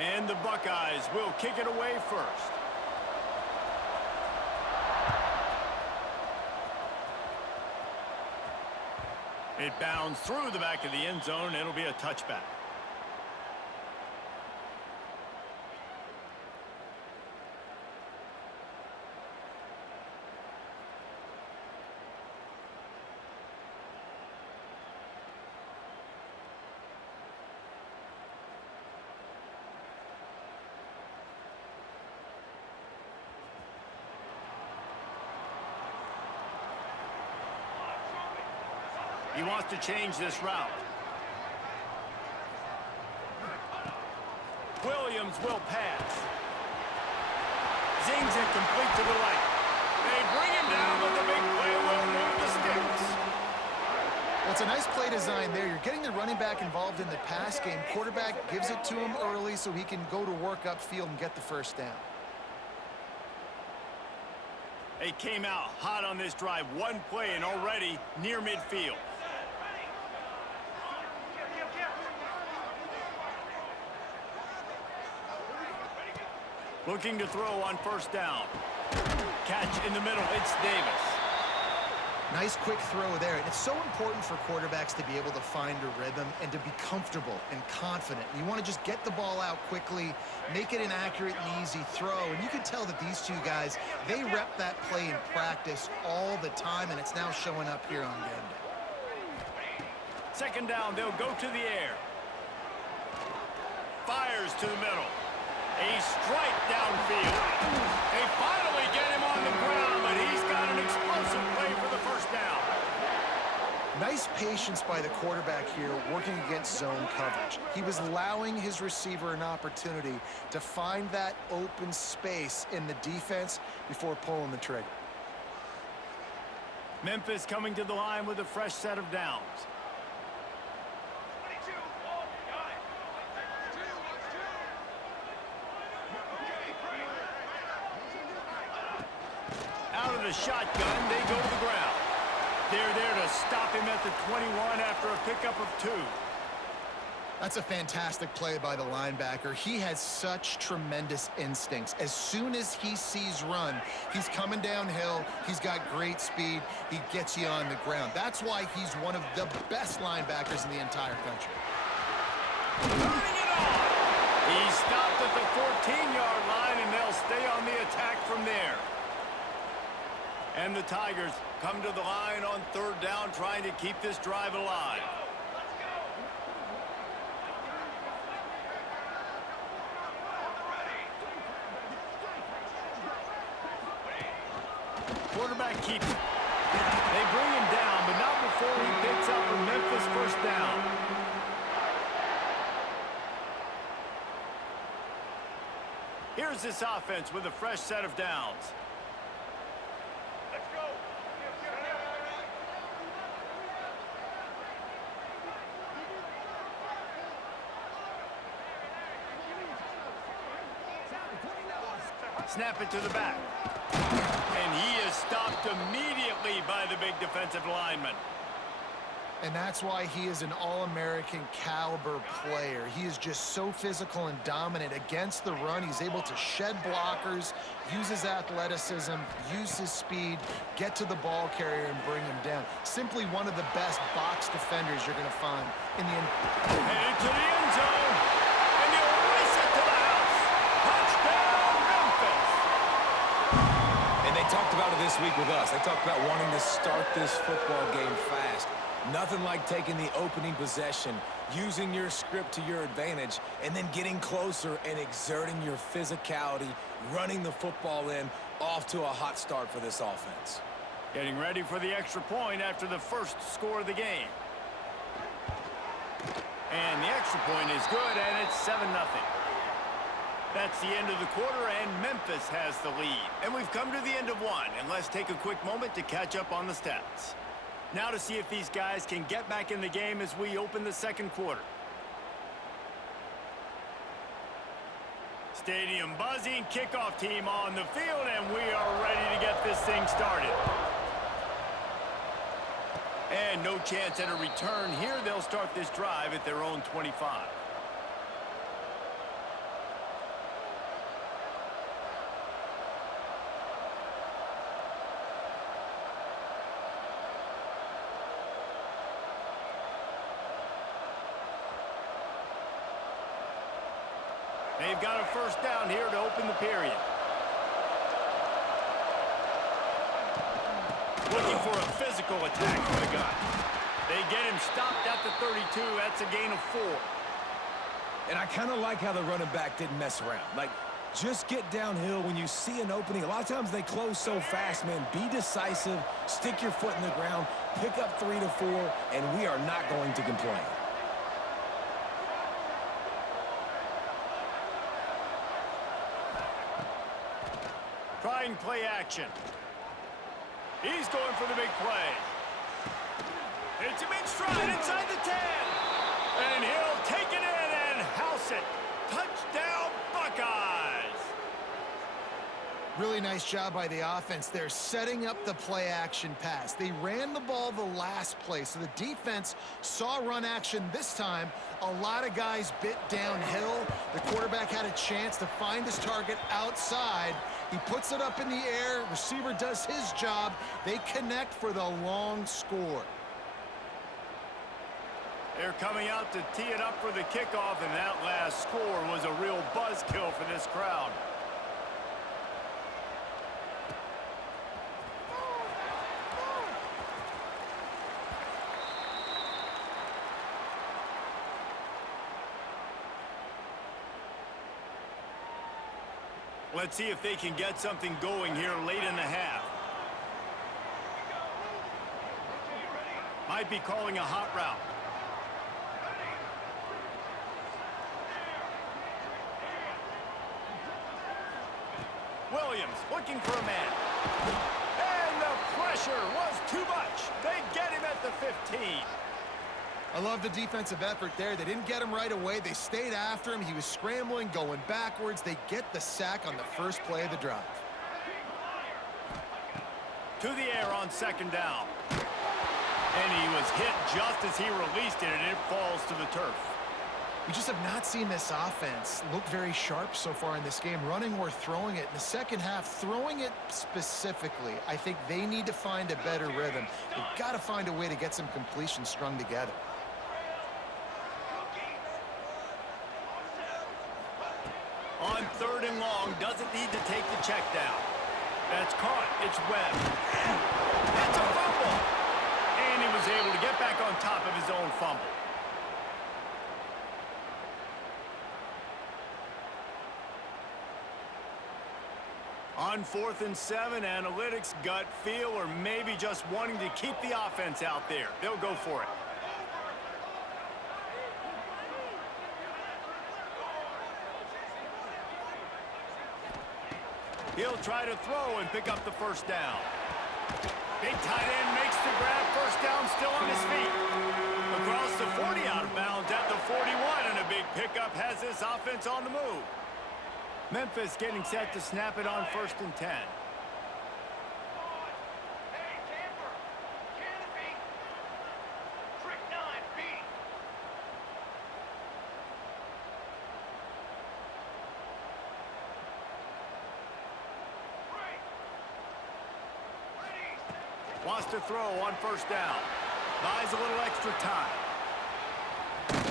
And the Buckeyes will kick it away first. It bounds through the back of the end zone. It'll be a touchback. He wants to change this route. Williams will pass. Zings it complete to the right. They bring him down, but the big play will move the sticks. Well, it's a nice play design there. You're getting the running back involved in the pass game. Quarterback gives it to him early so he can go to work upfield and get the first down. They came out hot on this drive. One play and already near midfield. Looking to throw on first down. Catch in the middle. It's Davis. Nice quick throw there. And it's so important for quarterbacks to be able to find a rhythm and to be comfortable and confident. You want to just get the ball out quickly, make it an accurate and easy throw. And you can tell that these two guys, they rep that play in practice all the time, and it's now showing up here on game day. Second down, they'll go to the air. Fires to the middle. A strike downfield. They finally get him on the ground, but he's got an explosive play for the first down. Nice patience by the quarterback here working against zone coverage. He was allowing his receiver an opportunity to find that open space in the defense before pulling the trigger. Memphis coming to the line with a fresh set of downs. Out of the shotgun, they go to the ground. They're there to stop him at the 21 after a pickup of 2. That's a fantastic play by the linebacker. He has such tremendous instincts. As soon as he sees run, he's coming downhill. He's got great speed. He gets you on the ground. That's why he's one of the best linebackers in the entire country. Turning it on. He stopped at the 14-yard line, and they'll stay on the attack from there. And the Tigers come to the line on third down, trying to keep this drive alive. Quarterback keeps it. They bring him down, but not before he picks up a Memphis first down. Here's this offense with a fresh set of downs. Snap it to the back. And he is stopped immediately by the big defensive lineman. And that's why he is an All-American caliber player. He is just so physical and dominant against the run. He's able to shed blockers, use his athleticism, use his speed, get to the ball carrier and bring him down. Simply one of the best box defenders you're going to find in the headed to the end zone. And he'll race it to the house. Touchdown, Memphis. And they talked about it this week with us. They talked about wanting to start this football game fast. Nothing like taking the opening possession, using your script to your advantage, and then getting closer and exerting your physicality, running the football in, off to a hot start for this offense. Getting ready for the extra point after the first score of the game. And the extra point is good, and it's 7-0. That's the end of the quarter, and Memphis has the lead. And we've come to the end of one, and let's take a quick moment to catch up on the stats. Now to see if these guys can get back in the game as we open the second quarter. Stadium buzzing, kickoff team on the field, and we are ready to get this thing started. And no chance at a return here. They'll start this drive at their own 25. they've got a first down here to open the period. Looking for a physical attack from the guy. They get him stopped at the 32. That's a gain of 4. And I kind of like how the running back didn't mess around. Like, just get downhill when you see an opening. A lot of times they close so fast, man. Be decisive, stick your foot in the ground, pick up 3 to 4, and we are not going to complain. Trying play action. He's going for the big play. Hits him in stride inside the 10. And he'll take it in and house it. Touchdown, Buckeyes. Really nice job by the offense. They're setting up the play action pass. They ran the ball the last play, so the defense saw run action this time. A lot of guys bit downhill. The quarterback had a chance to find his target outside. He puts it up in the air. Receiver does his job. They connect for the long score. They're coming out to tee it up for the kickoff, and that last score was a real buzzkill for this crowd. Let's see if they can get something going here late in the half. Might be calling a hot route. Williams looking for a man. And the pressure was too much. They get him at the 15. I love the defensive effort there. They didn't get him right away. They stayed after him. He was scrambling, going backwards. They get the sack on the first play of the drive. To the air on second down. And he was hit just as he released it, and it falls to the turf. We just have not seen this offense look very sharp so far in this game, running or throwing it. In the second half, throwing it specifically, I think they need to find a better rhythm. They've got to find a way to get some completions strung together. On third and long, doesn't need to take the check down. That's caught. It's Webb. That's a fumble. And he was able to get back on top of his own fumble. On 4th and 7, analytics, gut feel, or maybe just wanting to keep the offense out there. They'll go for it. He'll try to throw and pick up the first down. Big tight end makes the grab. First down, still on his feet. Across the 40, out of bounds at the 41, and a big pickup has this offense on the move. Memphis getting set to snap it on 1st and 10. Wants to throw on first down. Buys a little extra time.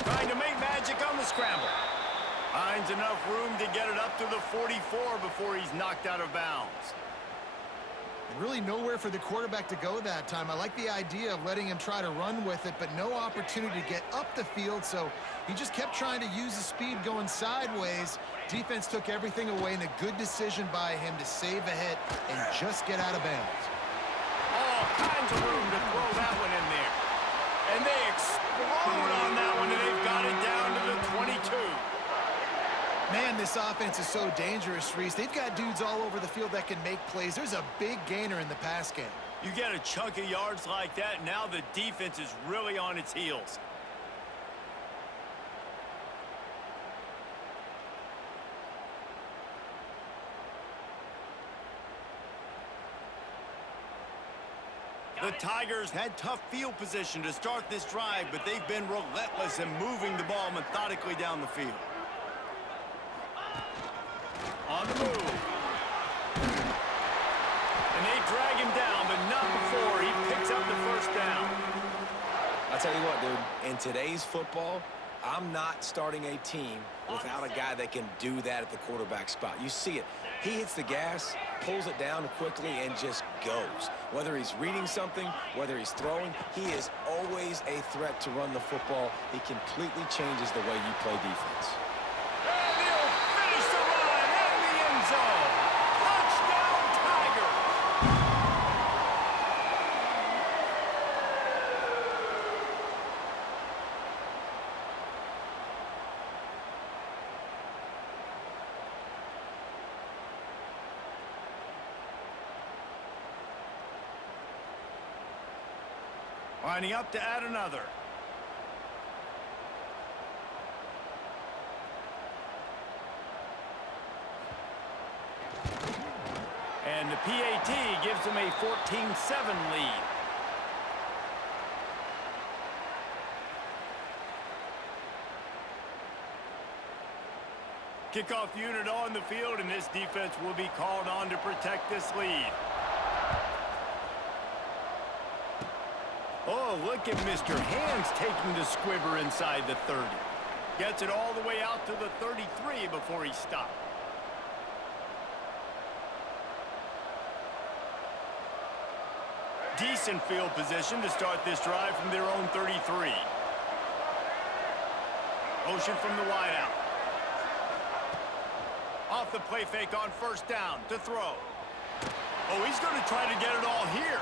Trying to make magic on the scramble. Finds enough room to get it up to the 44 before he's knocked out of bounds. Really nowhere for the quarterback to go that time. I like the idea of letting him try to run with it, but no opportunity to get up the field, so he just kept trying to use the speed going sideways. Defense took everything away, and a good decision by him to save a hit and just get out of bounds. All kinds of room to throw that one in there. And they explode on that one, and they've got it down to the 22. Man, this offense is so dangerous, Reese. They've got dudes all over the field that can make plays. There's a big gainer in the pass game. You get a chunk of yards like that, now the defense is really on its heels. The Tigers had tough field position to start this drive, but they've been relentless in moving the ball methodically down the field. On the move. And they drag him down, but not before he picks up the first down. I'll tell you what, dude, in today's football, I'm not starting a team without a guy that can do that at the quarterback spot. You see it. He hits the gas, pulls it down quickly, and just goes. Whether he's reading something, whether he's throwing, he is always a threat to run the football. He completely changes the way you play defense. And he'll finish the run in the end zone. Touchdown, Tigers! Lining up to add another. And the PAT gives them a 14-7 lead. Kickoff unit on the field, and this defense will be called on to protect this lead. Oh, look at Mr. Hands taking the squibber inside the 30. Gets it all the way out to the 33 before he stopped. Decent field position to start this drive from their own 33. Motion from the wideout. Off the play fake on first down to throw. Oh, he's going to try to get it all here.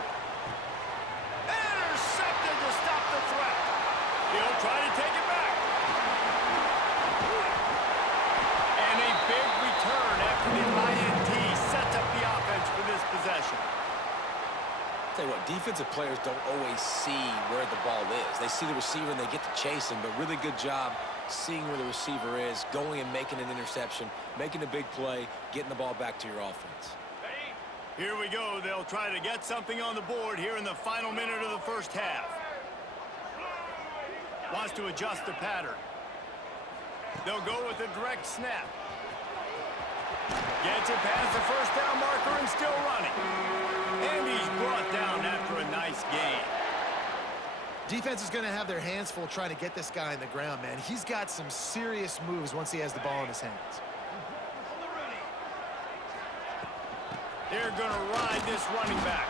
Intercepted to stop the threat. He'll try to take it back. And a big return after the INT sets up the offense for this possession. Tell you what, defensive players don't always see where the ball is. They see the receiver and they get to chase him, but really good job seeing where the receiver is, going and making an interception, making a big play, getting the ball back to your offense. Here we go. They'll try to get something on the board here in the final minute of the first half. Wants to adjust the pattern. They'll go with a direct snap. Gets it past the first down marker and still running. And he's brought down after a nice gain. Defense is going to have their hands full trying to get this guy on the ground, man. He's got some serious moves once he has the ball in his hands. They're going to ride this running back.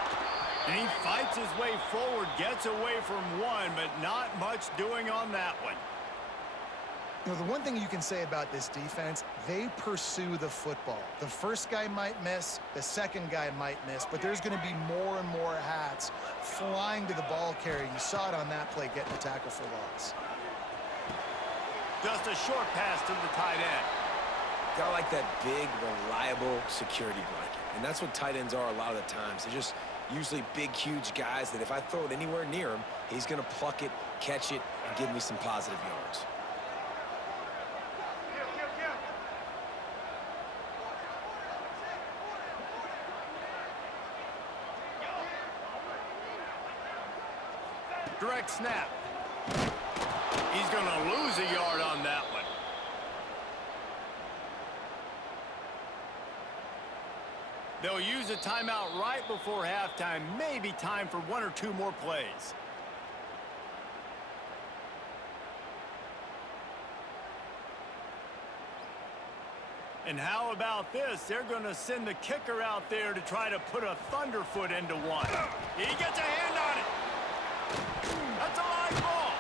And he fights his way forward, gets away from one, but not much doing on that one. You know, the one thing you can say about this defense, they pursue the football. The first guy might miss, the second guy might miss, but there's going to be more and more hats flying to the ball carrier. You saw it on that play, getting a tackle for loss. Just a short pass to the tight end. Got like that big, reliable security blanket. And that's what tight ends are a lot of the times. They're just usually big, huge guys that if I throw it anywhere near him, he's going to pluck it, catch it, and give me some positive yards. Direct snap. He's going to lose a yard on that one. They'll use a timeout right before halftime. Maybe time for one or two more plays. And how about this? They're going to send the kicker out there to try to put a thunderfoot into one. He gets a hand on it. That's a live ball.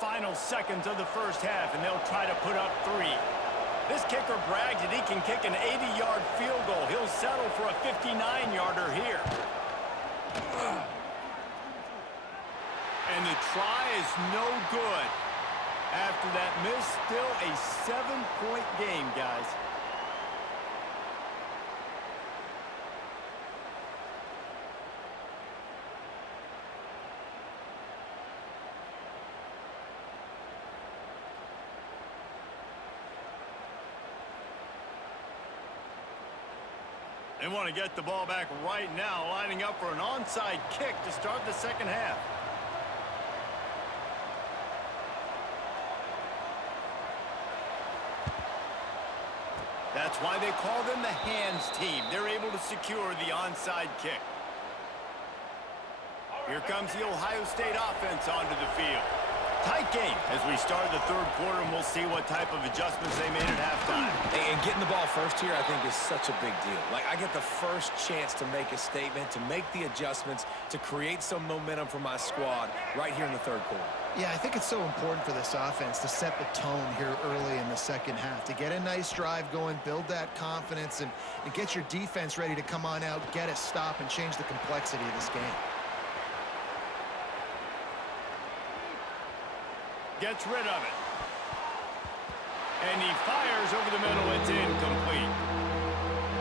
Final seconds of the first half, and they'll try to put up 3. This kicker brags that he can kick an 80-yard field goal. He'll settle for a 59-yarder here. And the try is no good. After that miss, still a 7-point game, guys. They want to get the ball back right now, lining up for an onside kick to start the second half. That's why they call them the hands team. They're able to secure the onside kick. Here comes the Ohio State offense onto the field. Tight game as we start the third quarter, and we'll see what type of adjustments they made at halftime. And getting the ball first here, I think, is such a big deal. Like, I get the first chance to make a statement, to make the adjustments, to create some momentum for my squad right here in the third quarter. Yeah, I think it's so important for this offense to set the tone here early in the second half, to get a nice drive going, build that confidence, and get your defense ready to come on out, get a stop, and change the complexity of this game. Gets rid of it. And he fires over the middle. It's incomplete.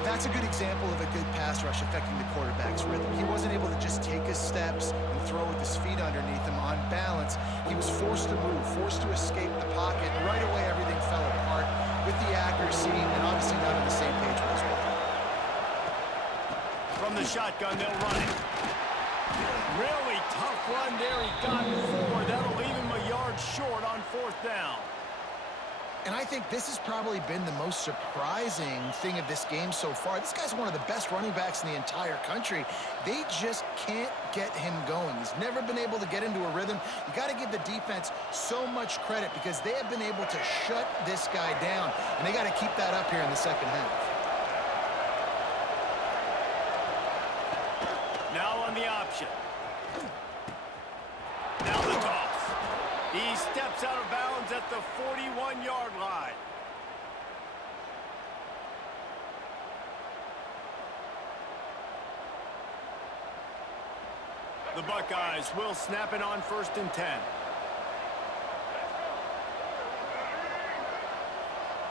That's a good example of a good pass rush affecting the quarterback's rhythm. He wasn't able to just take his steps and throw with his feet underneath him on balance. He was forced to move, forced to escape the pocket. Right away, everything fell apart with the accuracy and obviously not on the same page with his work. From the shotgun, they'll run it. Really tough run there. He got 4. That'll leave him a yard short on fourth down. And I think this has probably been the most surprising thing of this game so far. This guy's one of the best running backs in the entire country. They just can't get him going. He's never been able to get into a rhythm. You got to give the defense so much credit because they have been able to shut this guy down, and they got to keep that up here in the second half. Now on the option. Now the toss. He steps out of bounds at the 41-yard line. The Buckeyes will snap it on 1st and 10.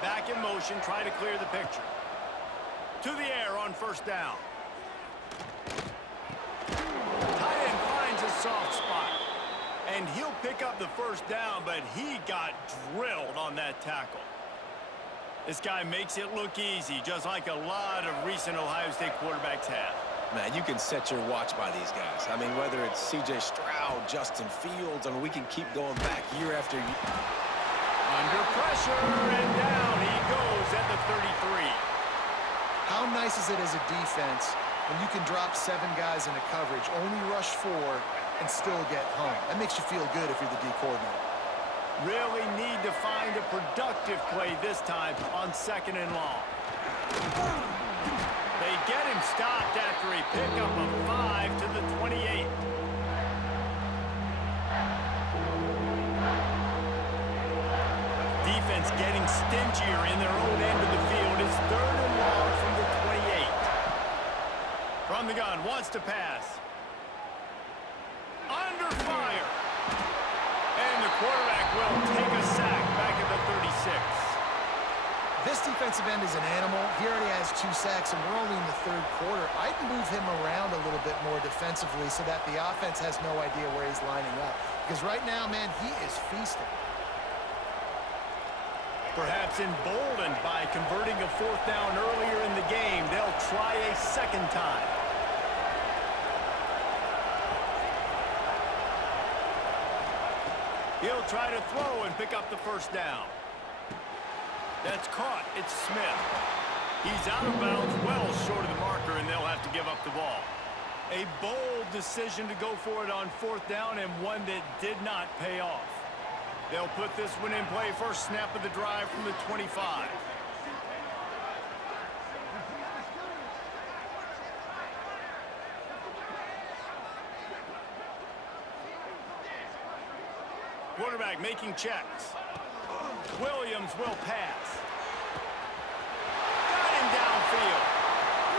Back in motion, try to clear the picture. To the air on 1st down. Tight end finds a soft spot. And he'll pick up the 1st down, but he got drilled on that tackle. This guy makes it look easy, just like a lot of recent Ohio State quarterbacks have. Man, you can set your watch by these guys. I mean, whether it's C.J. Stroud, Justin Fields, I mean, we can keep going back year after year. Under pressure, and down he goes at the 33. How nice is it as a defense when you can drop 7 guys into coverage, only rush 4, and still get home? That makes you feel good if you're the D coordinator. Really need to find a productive play this time on 2nd and long. They get him stopped after a pickup of 5 to the 28. Defense getting stingier in their own end of the field. It's 3rd and long from the 28. From the gun, wants to pass. Under fire. And the quarterback will take a sack back at the 36. This defensive end is an animal. He already has 2 sacks, and we're only in the 3rd quarter. I'd move him around a little bit more defensively so that the offense has no idea where he's lining up. Because right now, man, he is feasting. Perhaps emboldened by converting a 4th down earlier in the game, they'll try a 2nd time. He'll try to throw and pick up the 1st down. That's caught. It's Smith. He's out of bounds, well short of the marker, and they'll have to give up the ball. A bold decision to go for it on 4th down, and one that did not pay off. They'll put this one in play. First snap of the drive from the 25. Quarterback making checks. Williams will pass. Got him downfield.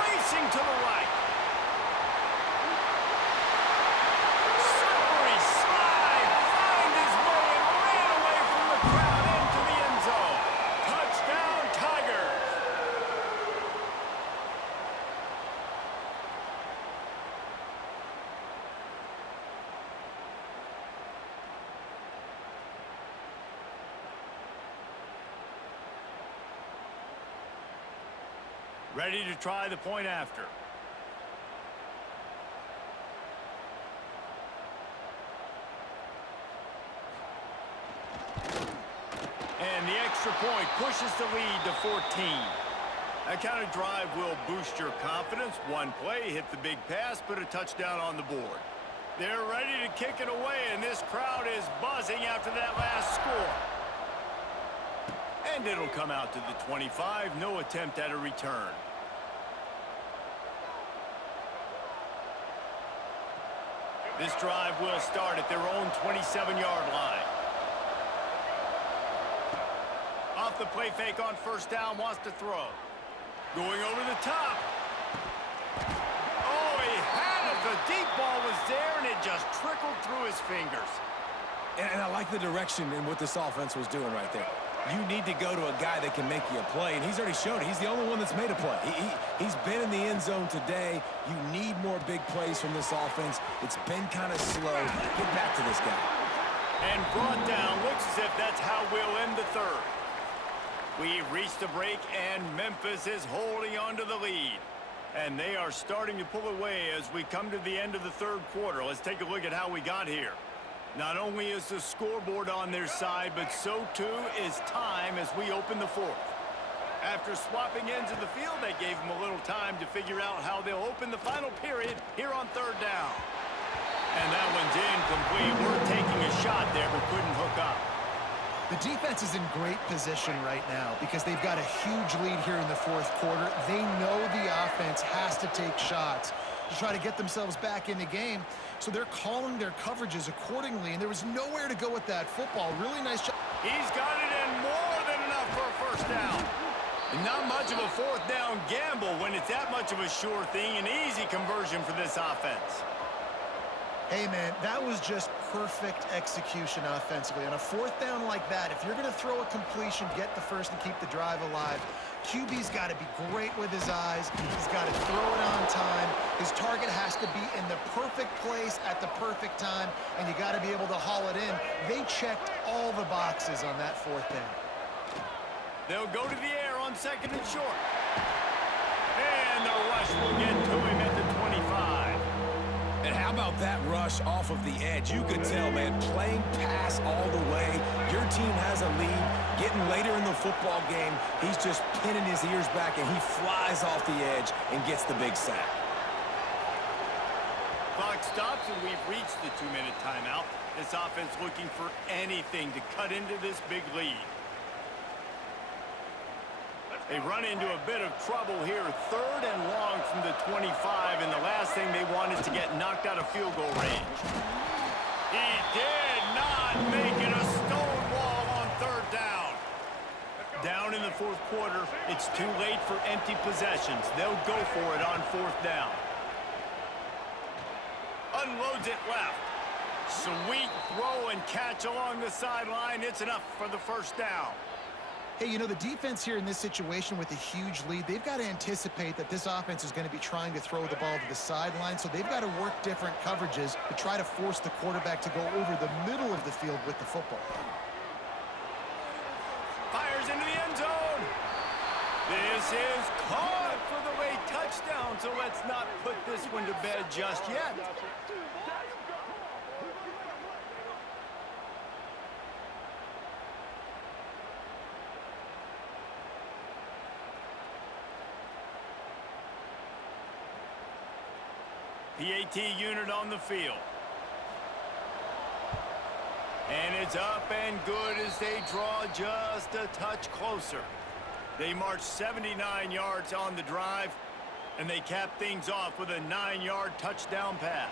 Racing to the right. Slippery slide. Find his way and ran away from the crowd into the end zone. Touchdown, Tigers. Ready to try the point after. And the extra point pushes the lead to 14. That kind of drive will boost your confidence. One play, hit the big pass, put a touchdown on the board. They're ready to kick it away, and this crowd is buzzing after that last score. And it'll come out to the 25. No attempt at a return. This drive will start at their own 27-yard line. Off the play fake on first down, wants to throw. Going over the top. Oh, he had it. The deep ball was there, and it just trickled through his fingers. And I like the direction and what this offense was doing right there. You need to go to a guy that can make you a play, and he's already shown it. He's the only one that's made a play. He's been in the end zone today. You need more big plays from this offense. It's been kind of slow. Get back to this guy. And brought down. Looks as if that's how we'll end the third. We've reached the break, and Memphis is holding on to the lead. And they are starting to pull away as we come to the end of the third quarter. Let's take a look at how we got here. Not only is the scoreboard on their side, but so too is time as we open the fourth. After swapping ends of the field, they gave them a little time to figure out how they'll open the final period here on third down. And that one's incomplete. We're taking a shot there, but couldn't hook up. The defense is in great position right now because they've got a huge lead here in the fourth quarter. They know the offense has to take shots to try to get themselves back in the game. So they're calling their coverages accordingly, and there was nowhere to go with that football. Really nice job. He's got it in more than enough for a first down. And not much of a fourth down gamble when it's that much of a sure thing. An easy conversion for this offense. Hey, man, that was just perfect execution offensively. On a fourth down like that, if you're going to throw a completion, get the first and keep the drive alive, QB's got to be great with his eyes. He's got to throw it on time. His target has to be in the perfect place at the perfect time, and you got to be able to haul it in. They checked all the boxes on that fourth down. They'll go to the air on second and short. And the rush will get to him at the 25. And how about that rush off of the edge? You could tell, man, playing pass all the way. Your team has a lead. Getting later in the football game, he's just pinning his ears back, and he flies off the edge and gets the big sack. Clock stops, and we've reached the 2-minute timeout. This offense looking for anything to cut into this big lead. They run into a bit of trouble here. Third and long from the 25, and the last thing they want is to get knocked out of field goal range. He did not make it a stone wall on third down. Down in the fourth quarter, it's too late for empty possessions. They'll go for it on fourth down. Unloads it left. Sweet throw and catch along the sideline. It's enough for the first down. Hey, you know, the defense here in this situation with a huge lead, they've got to anticipate that this offense is going to be trying to throw the ball to the sideline, so they've got to work different coverages to try to force the quarterback to go over the middle of the field with the football. Fires into the end zone. This is caught for the late touchdown, so let's not put this one to bed just yet. PAT unit on the field. And it's up and good as they draw just a touch closer. They march 79 yards on the drive, and they cap things off with a 9-yard touchdown pass.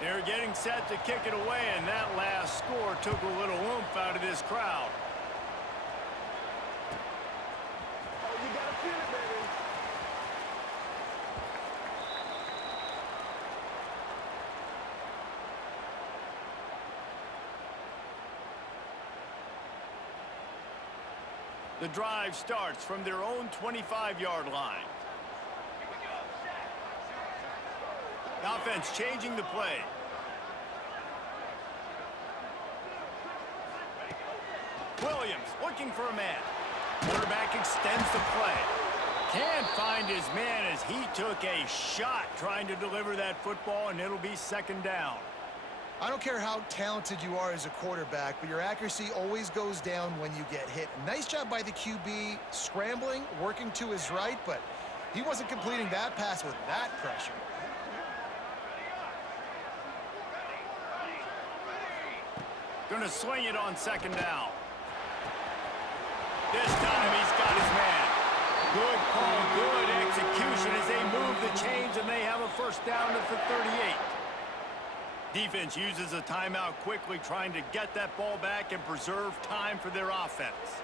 They're getting set to kick it away, and that last score took a little oomph out of this crowd. Oh, you gotta feel it, baby. The drive starts from their own 25-yard line. The offense changing the play. Williams looking for a man. Quarterback extends the play. Can't find his man as he took a shot trying to deliver that football, and it'll be second down. I don't care how talented you are as a quarterback, but your accuracy always goes down when you get hit. Nice job by the QB scrambling, working to his right, but he wasn't completing that pass with that pressure. Gonna swing it on second down. This time he's got his man. Good call, good execution as they move the chains and they have a first down at the 38. Defense uses a timeout quickly, trying to get that ball back and preserve time for their offense.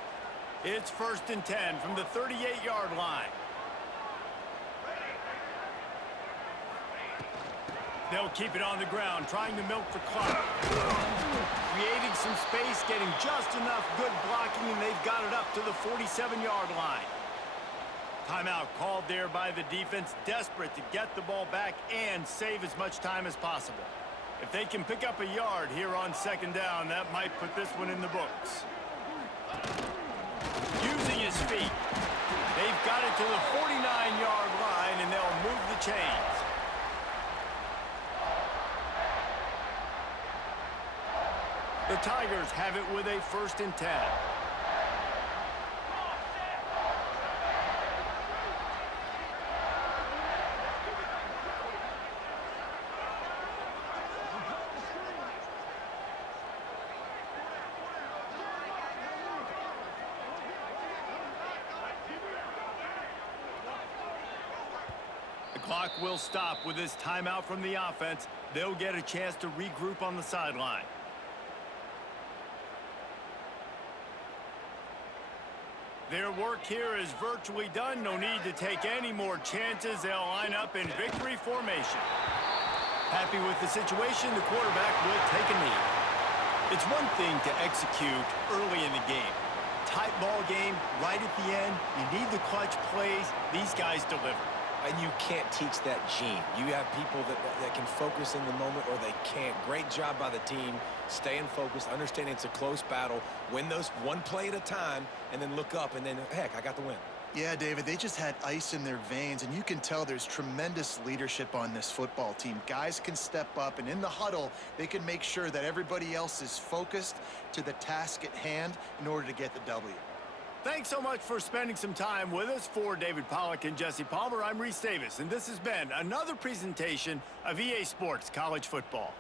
It's 1st and 10 from the 38-yard line. They'll keep it on the ground, trying to milk the clock. Creating some space, getting just enough good blocking, and they've got it up to the 47-yard line. Timeout called there by the defense, desperate to get the ball back and save as much time as possible. If they can pick up a yard here on second down, that might put this one in the books. Using his feet. They've got it to the 49-yard line, and they'll move the chains. The Tigers have it with a 1st and 10. The clock will stop with this timeout from the offense. They'll get a chance to regroup on the sideline. Their work here is virtually done. No need to take any more chances. They'll line up in victory formation. Happy with the situation, the quarterback will take a knee. It's one thing to execute early in the game. Tight ball game, right at the end. You need the clutch plays. These guys deliver. And you can't teach that gene. You have people that can focus in the moment or they can't. Great job by the team, staying focused, understanding it's a close battle, win those one play at a time, and then look up, and then, heck, I got the win. Yeah, David, they just had ice in their veins, and you can tell there's tremendous leadership on this football team. Guys can step up, and in the huddle, they can make sure that everybody else is focused to the task at hand in order to get the W. Thanks so much for spending some time with us. For David Pollack and Jesse Palmer, I'm Reese Davis, and this has been another presentation of EA Sports College Football.